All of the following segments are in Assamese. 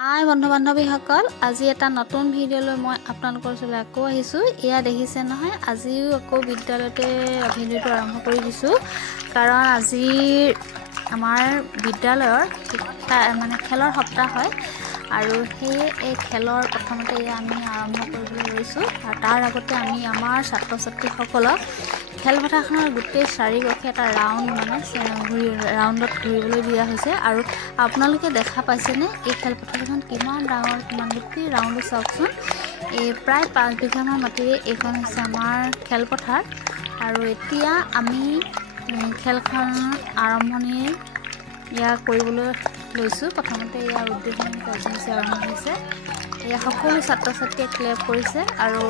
হাই বন্ধু বান্ধৱীসকল, আজি এটা নতুন ভিডিঅ'লৈ মই আপোনালোকৰ ওচৰলৈ আকৌ আহিছোঁ। এয়া দেখিছে নহয়, আজিও আকৌ বিদ্যালয়তে ভিডিঅ'টো আৰম্ভ কৰি দিছোঁ। কাৰণ আজি আমাৰ বিদ্যালয়ৰ খেলৰ সপ্তাহ হয় আৰু সেয়ে এই খেলৰ প্ৰথমতে আমি আৰম্ভ কৰিবলৈ লৈছোঁ। আৰু তাৰ আগতে আমি আমাৰ ছাত্ৰ ছাত্ৰীসকলক খেলপথাৰখনৰ গোটেই চাৰিওকাষে এটা ৰাউণ্ডত ঘূৰিবলৈ দিয়া হৈছে। আৰু আপোনালোকে দেখা পাইছেনে এই খেলপথাৰখন কিমান ডাঙৰ, কিমান গোটেই ৰাউণ্ডটো চাওকচোন। এই প্ৰায় 5 বিঘামান মাটিৰে এইখন হৈছে আমাৰ খেলপথাৰ। আৰু এতিয়া আমি খেলখন আৰম্ভণি কৰিবলৈ লৈছোঁ। প্ৰথমতে ইয়াৰ উদ্বোধনী কাৰ্যসূচী আৰম্ভ হৈছে। এয়া সকলো ছাত্ৰ ছাত্ৰীয়ে ক্লেপ কৰিছে আৰু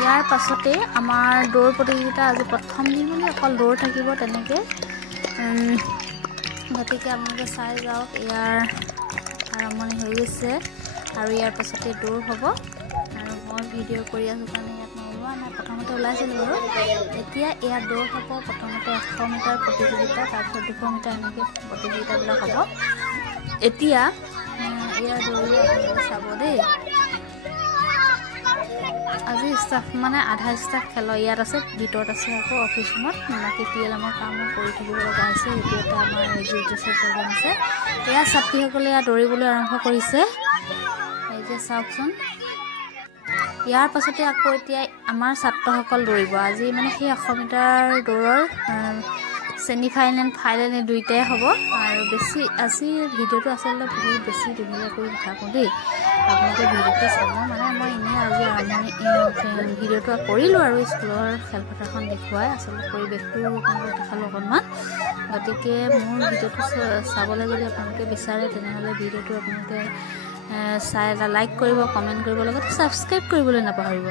ইয়াৰ পাছতে আমাৰ দৌৰ প্ৰতিযোগিতা আজি প্ৰথম দিন বুলি অকল দৌৰ থাকিব তেনেকৈ। গতিকে আপোনালোকে চাই যাওক, ইয়াৰ আৰম্ভণি হৈ গৈছে আৰু ইয়াৰ পাছতে দৌৰ হ'ব। আৰু মই ভিডিঅ' কৰি আছোঁ কাৰণে ইয়াত মই ওলোৱা নাই, প্ৰথমতে ওলাইছিলোঁ বাৰু। এতিয়া ইয়াত দৌৰ হ'ব। প্ৰথমতে 100 মিটাৰ প্ৰতিযোগিতা, তাৰপিছত 200 মিটাৰ এনেকৈ প্ৰতিযোগিতাবিলাক হ'ব। এতিয়া ইয়াৰ দৌৰিব আপোনালোকে চাব দেই। আজি ষ্টাফ আধা ষ্টাফ খেলৰ ইয়াত আছে, ভিতৰত আছে আকৌ অফিচ ৰুমত KPLMৰ কাম কৰি থাকিব লগা হৈছে। এইটো এটা আমাৰ এগ্ৰিকালচাৰ প্ৰগ্ৰাম আছে। এয়া ছাত্ৰীসকলে ইয়াত দৌৰিবলৈ আৰম্ভ কৰিছে। এই যে চাওকচোন, ইয়াৰ পাছতে আকৌ এতিয়া আমাৰ ছাত্ৰসকল দৌৰিব। আজি সেই 100 মিটাৰ দৌৰৰ ছেমি ফাইনেল এই দুইটাই হ'ব। আৰু আজি ভিডিঅ'টো আচলতে বহুত বেছি দীঘলীয়া কৰি নাথাকোঁ দেই, আপোনালোকে ভিডিঅ'টো চাব। মই এনেই আজি আৰম্ভণি ভিডিঅ'টো কৰিলোঁ আৰু স্কুলৰ খেলপথাৰখন দেখুৱাই আচলতে পৰিৱেশটো আপোনালোকে দেখালোঁ অকণমান। গতিকে মোৰ ভিডিঅ'টো চাবলৈ যদি আপোনালোকে বিচাৰে তেনেহ'লে ভিডিঅ'টো আপোনালোকে চাই এটা লাইক কৰিব, কমেণ্ট কৰিব, লগতে ছাবস্ক্ৰাইব কৰিবলৈ নাপাহৰিব।